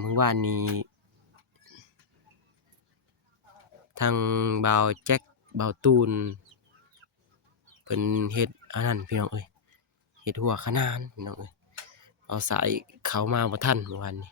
เมื่อวานนี้ทางบ่าวแจ็คบ่าวตูนเพิ่นเฮ็ดอันนั้นพี่น้องเอ้ยเฮ็ดหัวคะนานพี่น้องเอ้ยเอาสายเข้ามาบ่ทันเมื่อวานนี้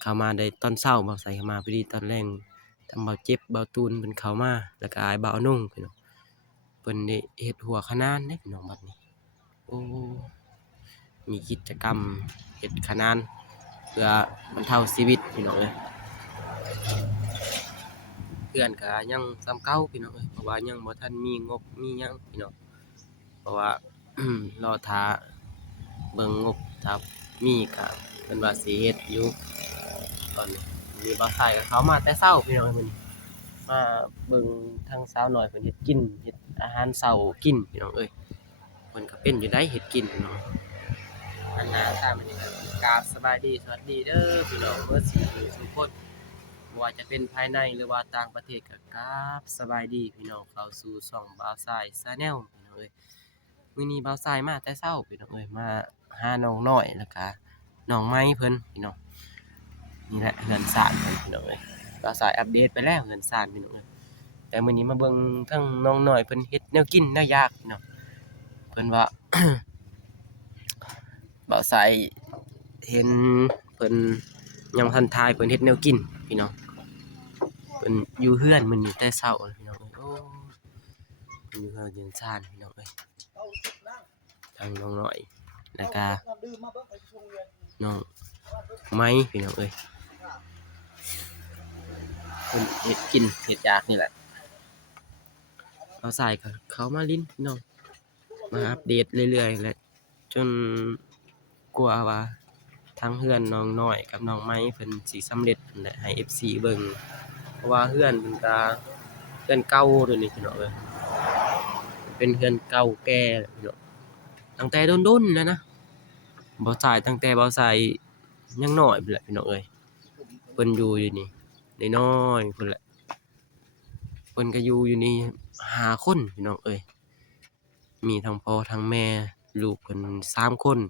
เข้ามาได้ตอนเช้าบ่าวใส่เข้ามาพอดีตอนแลงทางบ่าวเจ็บบ่าวตูนเพิ่นเข้ามาแล้วก็อ้ายบ่าวนุ่งพี่น้องเพิ่นได้เฮ็ดหัวคะนานเด้พี่น้องบัดนี้โอ้มีกิจกรรมเฮ็ดคะนานเพื่อบรรเทาชีวิตพี่น้องเอ้ยเพื่อนก็ยังส่ำเก่าพี่น้องเอ้ยเพราะว่ายังบ่ทันมีงบมีหยังพี่น้องเพราะว่า รอท่าเบิ่งงบถ้ามีก็เพิ่นว่าสิเฮ็ดอยู่ตอนนี้มีบ่าวชายก็เข้ามาแต่เช้าพี่น้องเอ้ยมื้อนี้มาเบิ่งทางสาวน้อยเพิ่นเฮ็ดกินเฮ็ดอาหารเช้ากินพี่น้องเอ้ยเพิ่นก็เป็นอยู่ได้เฮ็ดกินพี่น้องอันหน้าตามันนี่ก็กราบสบายดีสวัสดีเด้อพี่น้องเบิดทุกคนบ่ว่าจะเป็นภายในหรือว่าต่างประเทศก็กราบสบายดีพี่น้องเข้าสู่ช่องบ่าวชาย Channel พี่น้องเอ้ยมื้อนี้บ่าวชายมาแต่เช้าพี่น้องเอ้ยมาหาน้องน้อยแล้วก็น้องไม้เพิ่นพี่น้องนี่แหละเฮือนซ่านเพิ่นพี่น้องเอ้ยบ่าวชายอัปเดตไปแล้วเฮือนซ่านพี่น้องเอ้ยแต่มื้อนี้มาเบิ่งทั้งน้องน้อยเพิ่นเฮ็ดแนวกินแนวยากพี่น้องเพิ่นว่า บ่าวชายเห็นเพิ่นยังทันทายเพิ่นเฮ็ดแนวกินพี่น้องเพิ่นอยู่เฮือนมื้อนี้แต่เช้าพี่น้องเอ้ยโอ้เพิ่นอยู่เฮือนเฮือนซ่านพี่น้องเอ้ยทางน้องน้อยแล้วก็น้องไม้พี่น้องเอ้ยเพิ่นเฮ็ดกินเฮ็ดยากนี่แหละเอาสายก็เข้ามาลิ้นพี่น้องมาอัปเดตเรื่อยๆแหละจนกว่าว่าทางเฮือนน้องน้อยกับน้องไม้เพิ่นสิสำเร็จนั่นแหละให้ FC เบิ่งเพราะว่าเฮือนเพิ่นก็เฮือนเก่าเดี๋ยวนี้พี่น้องเอ้ยเป็นเฮือนเก่าแก่พี่น้องตั้งแต่โดนๆแล้วนะบ่จ่ายตั้งแต่บ่จ่ายยังน้อยพุ่นแหละพี่น้องเอ้ยเพิ่นอยู่นี่น้อยๆพุ่นแหละเพิ่นก็อยู่นี่5คนพี่น้องเอ้ยมีทั้งพ่อทั้งแม่ลูกเพิ่น3คน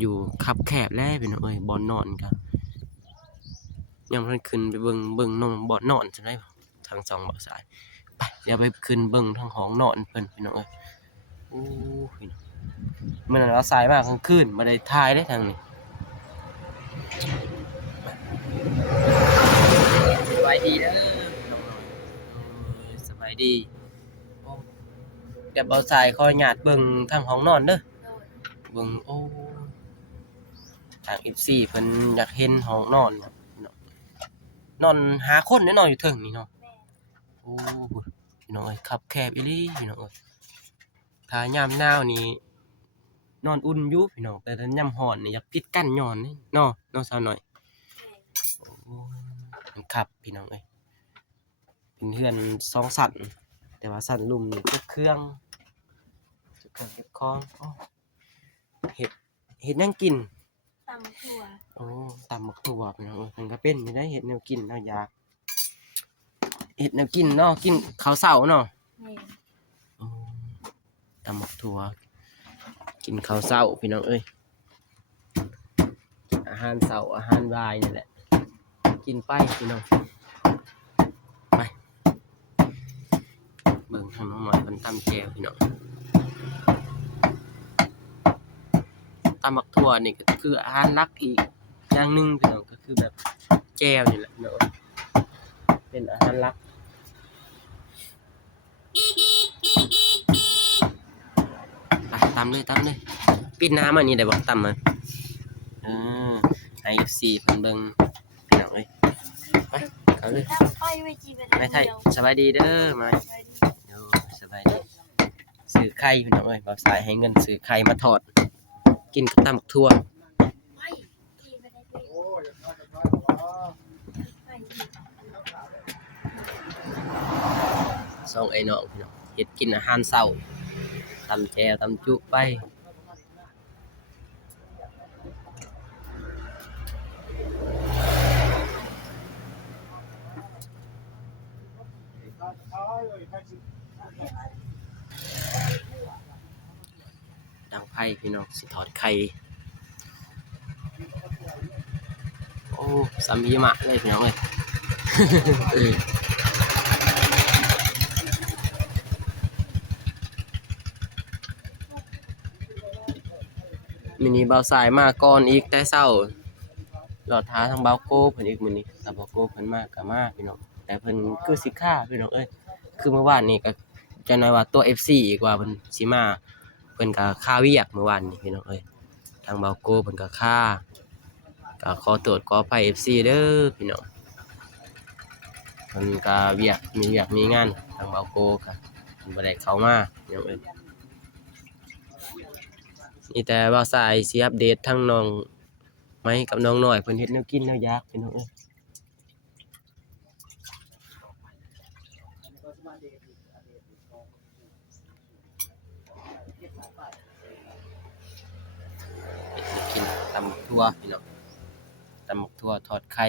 อยู่คับแคบแลพี่น้องเอ้ยบ่อนนอนก็ยังบ่ทันขึ้นไปเบิ่งนอนบ่อนนอนจังได๋ทาง2บ่าวสายไปเดี๋ยวไปขึ้นเบิ่งทางห้องนอนเพิ่นพี่น้องเอ้ยโอ้พี่น้องมื้อนั้นเอาสายมากลางคืนบ่ได้ถ่ายเด้ทางนี้สบายดีเด้อน้องๆสบายดีโอ้เดี๋ยวบ่าวสายขออนุญาตเบิ่งทางห้องนอนเด้อเบิ่งโอ้ทาง FC เพิ่นอยากเห็นห้องนอนนอน5คนแน่นอนอยู่เทิงนี่เนาะโอ้พี่น้องเอ้ยคับแคบอีหลีพี่น้องเอ้ยถ้ายามหนาวนี่นอนอุ่นอยู่พี่น้องแต่ถ้ายามร้อนนี่อยากปิดกั้นนอนนี่เนาะสาวน้อยโอ้มันคับพี่น้องเอ้ยเป็นเรือน2ชั้นแต่ว่าชั้นลุ่มนี่เก็บเครื่องเก็บของอ้อเฮ็ดหยังกินตำถั่วโอ้ตำบักถั่วพี่น้องเอ้ยเพิ่นก็เป็นอยู่ได้เฮ็ดแนวกินแนวยากเฮ็ดแนวกินเนาะกินข้าวเช้าเนาะแม่นอ๋อตำบักถั่วกินข้าวเช้าพี่น้องเอ้ยอาหารเช้าอาหารบ่ายนี่แหละกินไปพี่น้องไปเบิ่งทางน้องหน่อยเพิ่นตำแจ่วพี่น้องตำบักถั่วนี่ก็คืออาหารหลักอีกอย่างหนึงพี่น้องก็คือแบบแจ่วนี่แหละพี่น้องเป็นอาหารหลักไปตำเลยปิดน้ำอันนี้ได้บ่ตำมาเออให้ FC เพิ่นเบิ่งพี่น้องเอ้ยไปเข้าเลย ตั้งไฟไว้จีเป็น ไม่ไทยสบายดีเด้อมาโอ้สบายดีซื้อไข่พี่น้องเอ้ยบ่าวสายให้เงินซื้อไข่มาทอดกินกับตำบักถั่วไฟจีเป็นไฟสองไอ้น้องพี่น้องเฮ็ดกินอาหารเช้าตำแจ่วตำจุไปดังไผ่พี่น้องสิทอดไข่โอ้ สัมหิมะเลยพี่น้องเอ้ย มินิเบาสายมาก่อนอีกแต่เช้ารอท้าทางเบาโก้เพิ่นอีกมื้อนี้ถ้าเบาโก้เพิ่นมาก็มาพี่น้องแต่เพิ่นคือสิค้าพี่น้องเอ้ยคือเมื่อวานนี้ก็จักหน่อยว่าตัว FC อีกว่าเพิ่นสิมาเพิ่นก็ค่าเวียกเมื่อวานนี้พี่น้องเอ้ยทางเบาโก้เพิ่นก็ค่าก็ขอโทษขออภัย FC เด้อพี่น้องเพิ่นก็เวียกมีงานทางเบาโก้ก็เพิ่นบ่ได้เข้ามาพี่น้องเอ้ยนี่แต่เบาสายสิอัปเดตทั้งน้องไม้กับน้องน้อยเพิ่นเฮ็ดแนวกินแนวอยากพี่น้องเอ้ยกินตำบักทั่วพี่น้องตำบักทั่วทอดไข่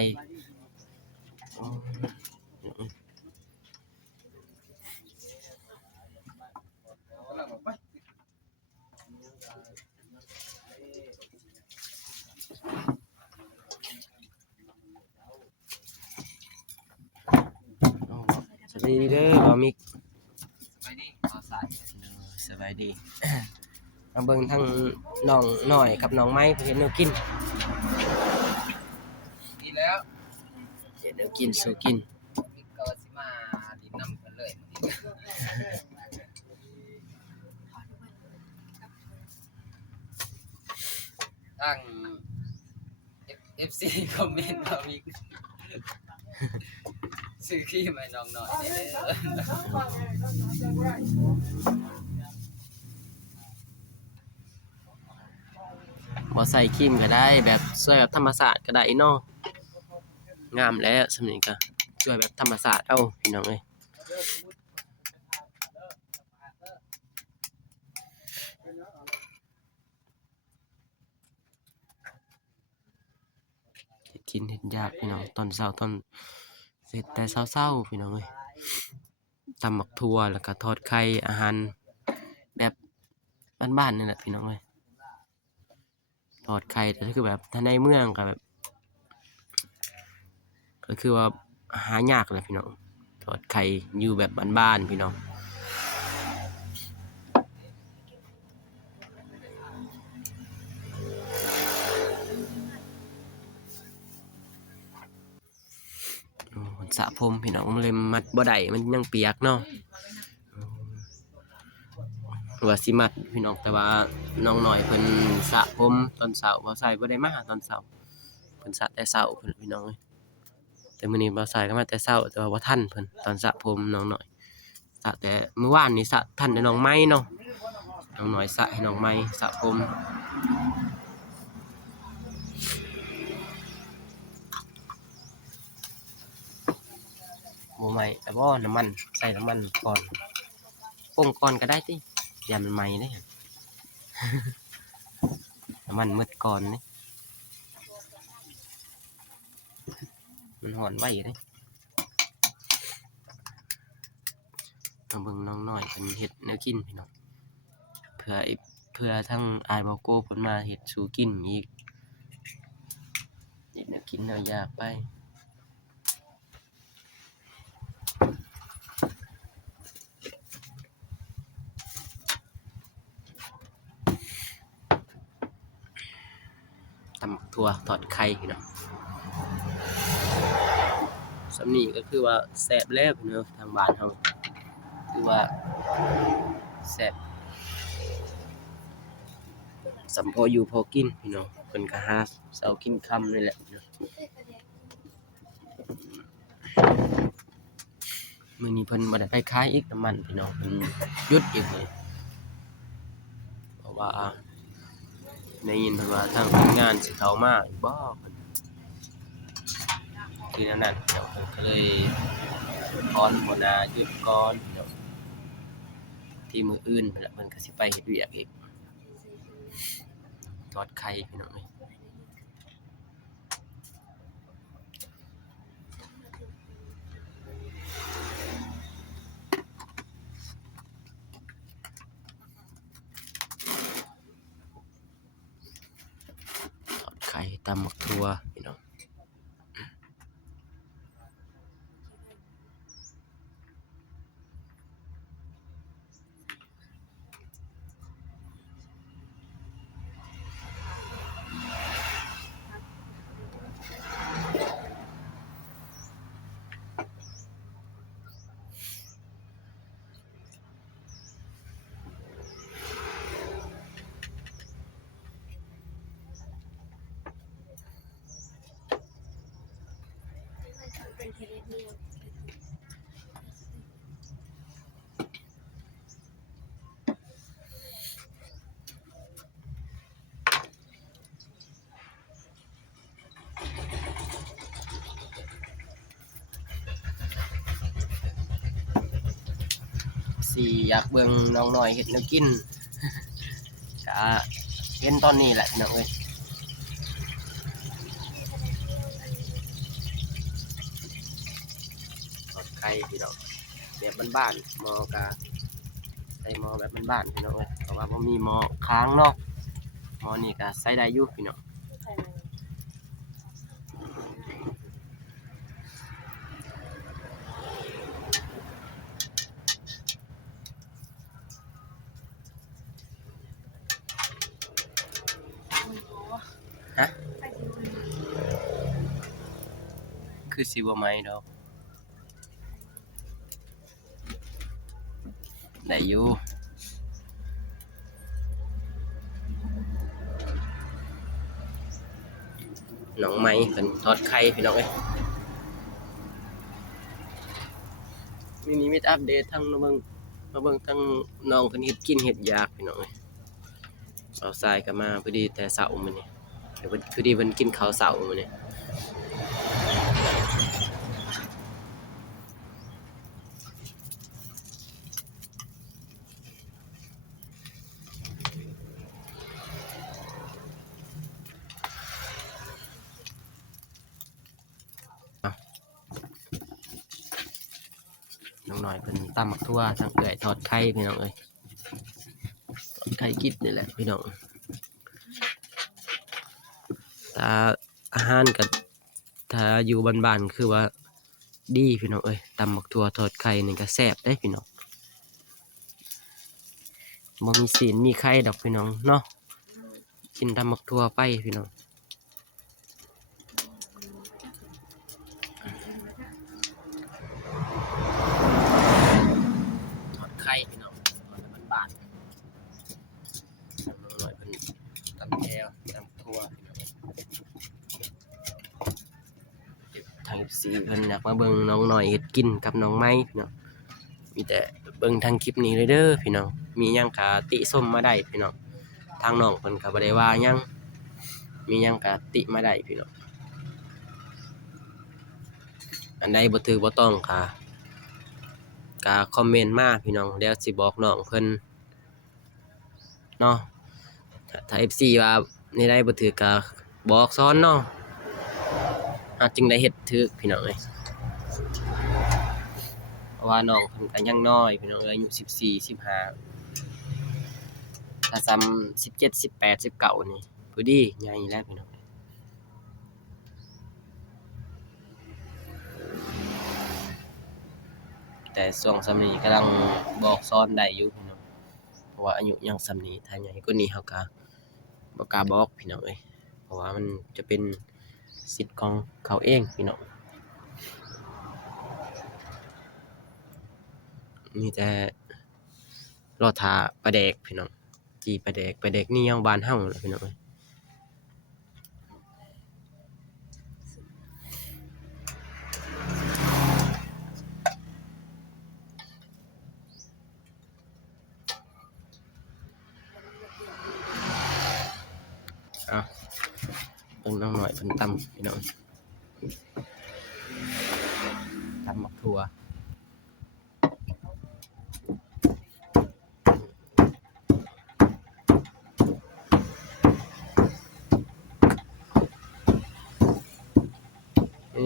อืมอ๋อสวัสดีเด้อบ่าวมิกสบายดีบ่าวสายสบายดี มาเบิ่งทั้งน้องน้อยกับน้องไม้เพิ่นเฮ็ดแนวกิน ดีแล้ว เฮ็ดแนวกินสู่กิน มิกก็สิมาดินน้ำกันเลยตั้ง FC คอมเมนต์มามิกซื้อขี้มาน้องหน่อยเด้อ บ่ใส่ครีมก็ได้แบบสวยแบบธรรมชาติก็ได้เนาะงามแล้วสำนี้ก็สวยแบบธรรมชาติเอาพี่น้องเอ้ยเฮ็ดกินเฮ็ดยากพี่น้องตอนเช้าตอนเสร็จแต่เช้าๆพี่น้องเอ้ยตำบักทั่วแล้วก็ทอดไข่อาหารแบบบ้านๆนี่แหละพี่น้องเอ้ยทอดไข่แต่คือแบบถ้าในเมืองก็แบบก็คือว่าหายากเลยพี่น้องทอดไข่อยู่แบบบ้านๆพี่น้องโอ้สระผมพี่น้องมันเลยมัดบ่ได้มันยังเปียกเนาะว่าสิมัดพี่น้องแต่ว่าน้องน้อยเพิ่นสระผมตอนเช้าบ่ใส่บ่ได้มาตอนเช้าเพิ่นสระแต่เช้าเพิ่นพี่น้องเอ้ยแต่มื้อนี้บ่ใส่ก็มาแต่เช้าแต่ว่าบ่ทันเพิ่นตอนสระผมน้องน้อยสระแต่เมื่อวานนี้สระทันแต่น้องไม้เนาะน้องน้อยสระให้น้องไม้สระผมบ่ไหม้แต่บ่น้ำมันใส่น้ำมันก่อนปรุงก่อนก็ได้ติอย่ามันไหม้เด้ น้ำมันหมดก่อนนี่มันหอนไว้เด้มาเบิ่งน้องน้อยเพิ่นเฮ็ดแนวกินพี่น้องเพื่อทั้งอายบ่โก้เพิ่นมาเฮ็ดสู่กินอีกเฮ็ดแนวกินแนวอยากไปตำบักถั่วทอดไข่พี่น้องสำนี้ก็คือว่าแซ่บแล้วพี่น้องทางบ้านเฮาคือว่าแซ่บสำพออยู่พอกินพี่น้องเพิ่นก็หาเช้ากินค่ำนี่แหละพี่น้องมื้อนี้เพิ่นบ่ได้ไปขายอีกน้ำมันพี่น้องเพิ่นหยุดอีกเลยเพราะว่าได้ยินเพิ่นว่าทางทีมงานสิเข้ามาอีกบ่เพิ่นคือแนวนั้นเดี๋ยวเพิ่นก็เลยถอนหัวหน้าหยุดก่อนพี่น้องที่มื้ออื่นพุ่นล่ะเพิ่นก็สิไปเฮ็ดเวียกอีกทอดไข่พี่น้องเอ้ยทอดไข่ตำบักถั่วพี่น้อง ดียว สิอยากเบิ่งน้องน้อยเฮ็ดแนวกิน ก็เห็นตอนนี้แหละพี่น้องเอ้ยทอดไข่พี่น้องแบบบ้านๆหม้อกะใส่หม้อแบบบ้านๆพี่น้องเอ้ยเพราะว่าบ่มีหม้อค้างเนาะหม้อนี่ก็ใส่ได้อยู่พี่น้องฮะคือสิบ่ไหมดอกได้อยู่น้องไม้เพิ่นทอดไข่พี่น้องเอ้ยมีแต่อัปเดตทั้งมาเบิ่งทั้งน้องเพิ่นเฮ็ดกินเฮ็ดอยากพี่น้องเอ้ยเอาทรายก็มาพอดีแต่เช้ามื้อนี้เดี๋ยวพอดีเพิ่นกินข้าวเช้ามื้อนี้น้องน้อยเพิ่นตำบักทั่วทั้งเอื้อยทอดไข่พี่น้องเอ้ยทอดไข่กินนี่แหละพี่น้องถ้าอาหารก็ถ้าอยู่บ้านๆคือว่าดีพี่น้องเอ้ยตำบักทั่วทอดไข่นี่ก็แซ่บได้พี่น้องบ่มีศีลมีไข่ดอกพี่น้องเนาะกินตำบักทั่วไปพี่น้องทอดไข่พี่น้องบ้านๆน้องน้อยเพิ่นตำแจ่วตำทั่วพี่น้องทาง14เพิ่นอยากมาเบิ่งน้องน้อยเฮ็ดกินกับน้องไม้พี่น้องมีแต่เบิ่งทางคลิปนี้เลยเด้อพี่น้องมีหยังก็ติชมมาได้พี่น้องทางน้องเพิ่นก็บ่ได้ว่าหยังมีหยังก็ติมาได้พี่น้องอันใดบ่ถูกบ่ต้องก็คอมเมนต์มาพี่น้องเดี๋ยวสิบอกน้องเพิ่นเนาะถ้า FC ว่าในใดบ่ถูกก็บอกสอนเนาะจึงได้เฮ็ดถูกพี่น้องเอ้ยเพราะว่าน้องเพิ่นก็ยังน้อยพี่น้องเอ้ยอายุ14 15ถ้าซ้ำ17 18 19นี่พอดีใหญ่แล้วพี่น้องแต่ช่วงส่ำนี้กำลังบอกสอนได้อยู่พี่น้องเพราะว่าอายุยังส่ำนี้ถ้าใหญ่กว่านี้เฮาก็บ่กล้าบอกพี่น้องเอ้ยเพราะว่ามันจะเป็นสิทธิ์ของเขาเองพี่น้องมีแต่รอท่าปลาแดกพี่น้องจีปลาแดกเหนียวบ้านเฮาล่ะพี่น้องเอ้ยเบิ่งน้องน้อยเพิ่นตำพี่น้องตำบักถั่ว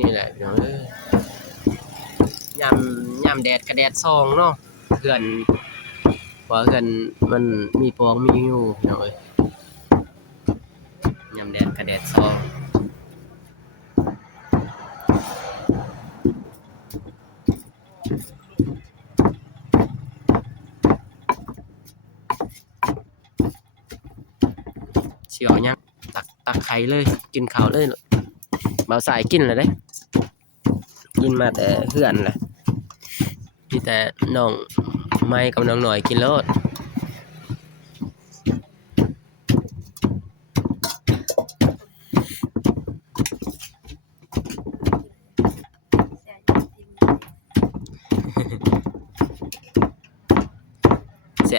นี่แหละพี่น้องเอ้ยยามแดดก็แดดส่องเนาะเพื่อนว่าเพื่อนมันมีปองมีอยู่พี่น้องเอ้ยยามแดดก็แดดส่องสิเอาหยังตักไข่เลยกินข้าวเลยบ่าวสายกินแล้วเด้กินมาแต่เพื่อนแหละมีแต่น้องไม้กับน้องหน่อยกินโลด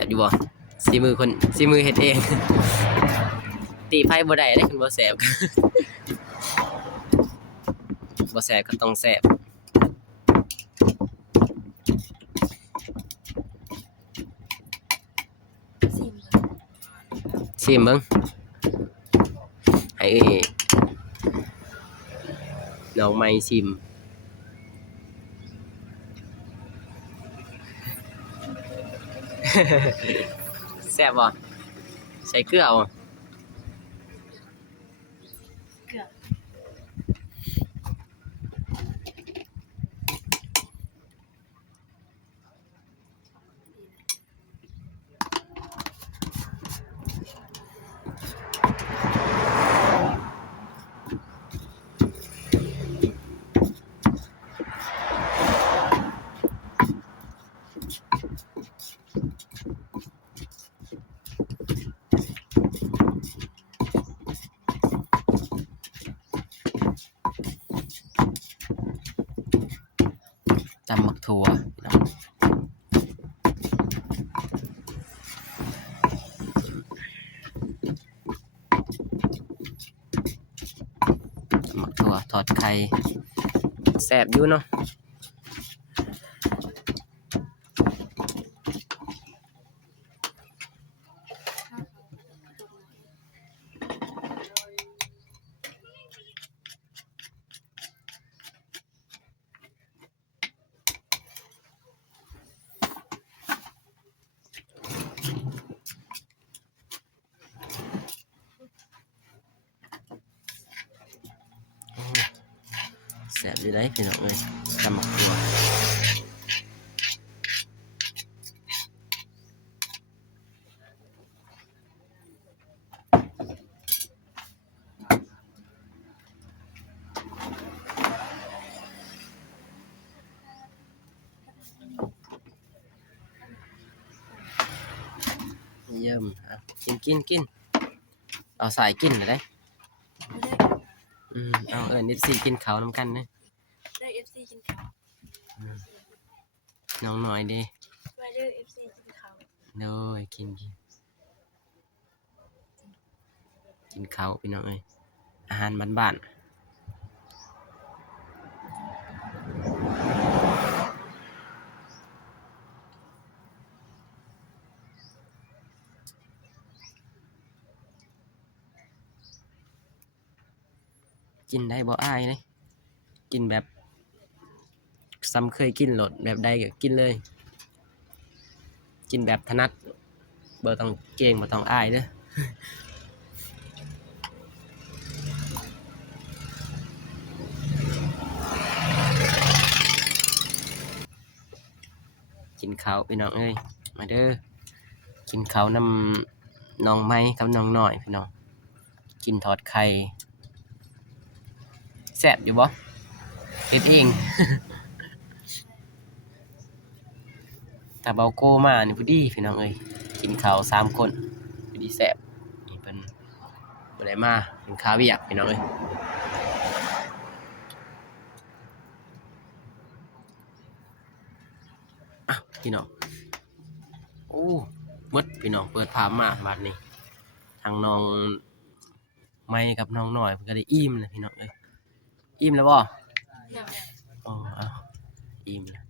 บอยู่บ่สีมือเฮ็ดเอง ตีไพ่บ่ได้เด้คันบ่แซ่บ บ่แซ่บก็ต้องแซ่บ ซิมเลยชิมเบิ่งให้น้องไม้ชิม แซ่บบ่ใส่เกลือบ่ เกือบ ตำบักถั่วพี่น้องตำบักถั่วทอดไข่แซ่บอยู่เนาะแซ่บอยู่ได้พี่น้องเอ้ยตำบักถั่วเยี่ยมอ่ะกินเอาสายกินเลยได้ เอานิดสิกินข้าวนำกันเด้อ ได้ FC กินข้าว น้องน้อยเด้ มาเด้อ FC กินข้าว โน้ยกินข้าวพี่น้องเอ้ยอาหารบ้านๆกินได้บ่อายเลยกินแบบซ้ำเคยกินโหลดแบบใดก็กินเลย กินแบบถนัดบ่ต้องเก่งบ่ต้องอายเด้อ กินข้าวพี่น้องเอ้ยมาเด้อกินข้าวนำน้องไม้กับน้องน้อยพี่น้องกินทอดไข่แซ่บอยู่บ่เฮ็ดเอง ถ้าเบาโก้มานี่พอดีพี่น้องเอ้ยกินข้าว3คนพอดีแซ่บนี่เพิ่นบ่ได้มาเป็นข้าวเวียกพี่น้องเอ้ยอ่ะพี่น้องโอ้หมดพี่น้องเปิดภาพมาบัดนี้ทางน้องไม้กับน้องน้อยเพิ่นก็ได้อิ่มแล้วพี่น้องเอ้ยอิ่มแล้วบ่ อย่าง อ๋อเอาอิ่มแล้ว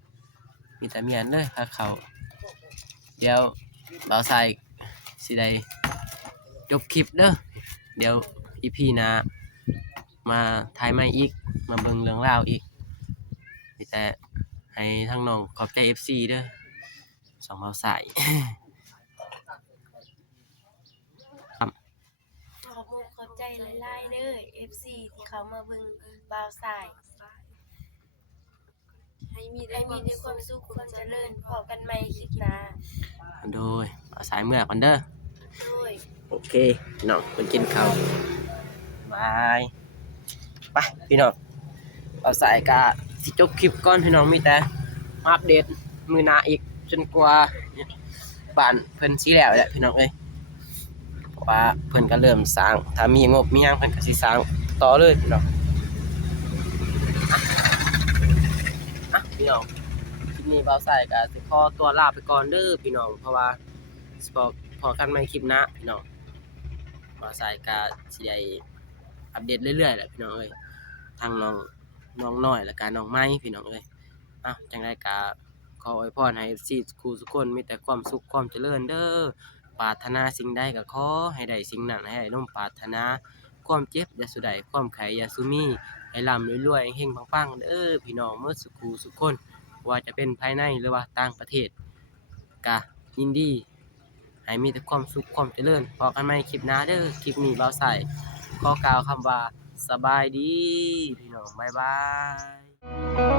มีแต่เมียนเลยพาเขาเดี๋ยวบ่าวใส่สิได้จบคลิปเด้อเดี๋ยวอีพีหน้ามาถ่ายใหม่อีกมาเบิ่งเรื่องราวอีกมีแต่ให้ทั้งน้องขอบใจ FC เด้อสองบ่าวใส่ ขอบคุณขอบใจหลายๆเด้อ FC ที่เขามาเบิ่งบ่าวสายให้มีแต่ความสุขความเจริญพบกันใหม่คลิปหน้า โดยบ่าวใส่เมื่อกันเด้อ ด้วย โอเคน้องไปกินข้าวบายไปพี่น้องบ่าวใส่ก็สิจบคลิปก่อนพี่น้องมีแต่มาอัปเดตมื้อหน้าอีกจนกว่าบ้านเพิ่นสิแล้วแหละพี่น้องเอ้ยเพราะว่าเพิ่นก็เริ่มสร้างถ้ามีงบมีหยังเพิ่นก็สิสร้างต่อเลยพี่น้องพี่น้องคลิปนี้บ่าวใส่ก็สิขอตัวลาไปก่อนเด้อพี่น้องเพราะว่า พอกันใหม่คลิปหน้าพี่น้องบ่าวสายก็สิได้อัปเดตเรื่อยๆแหละพี่น้องเอ้ยทางน้องน้อยแล้วก็น้องไม้พี่น้องเอ้ยจังไดก็ขออวยพรให้ FC คู่ทุกคนมีแต่ความสุขความเจริญเด้อปรารถนาสิ่งใดก็ขอให้ได้สิ่งนั้นให้ได้สมปรารถนาความเจ็บอย่าสุใดความไข้อย่าสุมีให้ร่ำรวยๆเฮงๆปังๆเด้อพี่น้องหมดสุขูสุกคนว่าจะเป็นภายในหรือว่าต่างประเทศก็ยินดีให้มีแต่ความสุขความเจริญพบกันใหม่คลิปหน้าเด้อคลิปนี้บ่าวสายขอกล่าวคำว่าสบายดีพี่น้องบ๊ายบาย